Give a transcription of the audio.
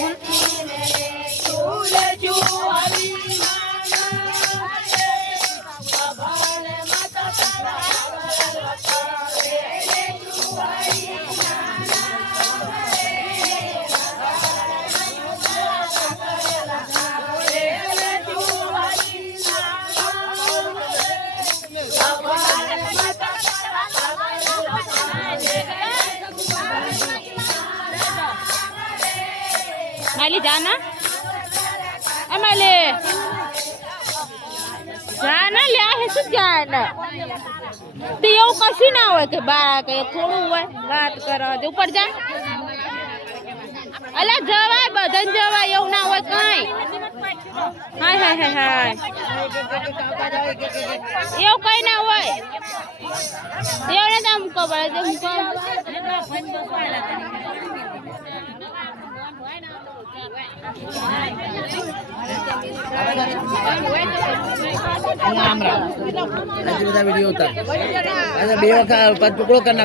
હું माली जाना अमाले जाना ले है શું जाना તે એવું કશું ના હોય કે બા કે થોડું હોય વાત કરો ઉપર જા અલા જવાય બદન જવાય એવું ના હોય કઈ હાય હાય હાય હાય એવું કઈ ના હોય એવું ને તમ કબળ દે वीडियो होता है 2 वक्त टुकड़ो करना